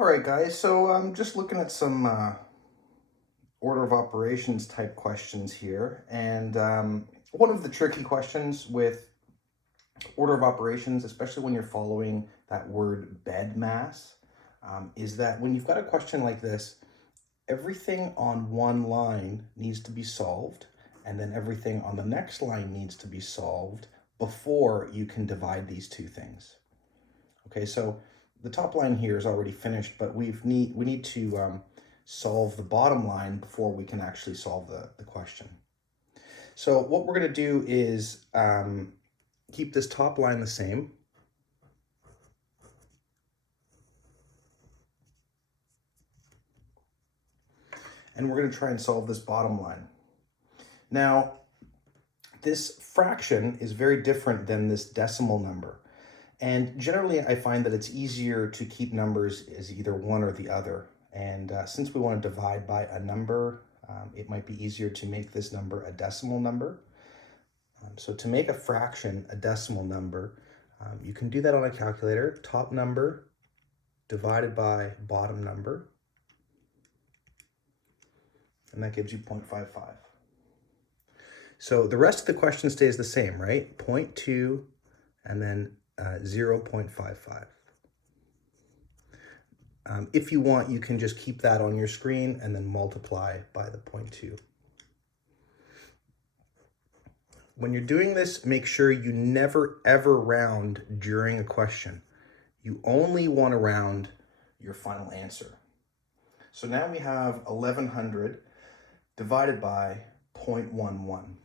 All right, guys, so I'm just looking at some order of operations type questions here. And one of the tricky questions with order of operations, especially when you're following that word bed mass, is that when you've got a question like this, everything on one line needs to be solved, and then everything on the next line needs to be solved before you can divide these two things. Okay, so the top line here is already finished, but we need to solve the bottom line before we can actually solve the question. So what we're going to do is keep this top line the same. And we're going to try and solve this bottom line. Now, this fraction is very different than this decimal number. And generally, I find that it's easier to keep numbers as either one or the other. And since we want to divide by a number, it might be easier to make this number a decimal number. So to make a fraction a decimal number, you can do that on a calculator. Top number divided by bottom number. And that gives you 0.55. So the rest of the question stays the same, right? 0.2 and then 0.55. If you want, you can just keep that on your screen and then multiply by the 0.2. When you're doing this, make sure you never ever round during a question. You only want to round your final answer. So now we have 1100 divided by 0.11.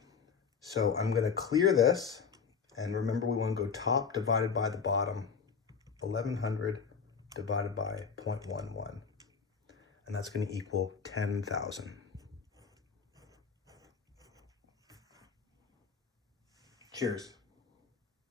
So I'm going to clear this, and remember we want to go top divided by the bottom, 1100 divided by 0.11, and that's going to equal 10,000. Cheers.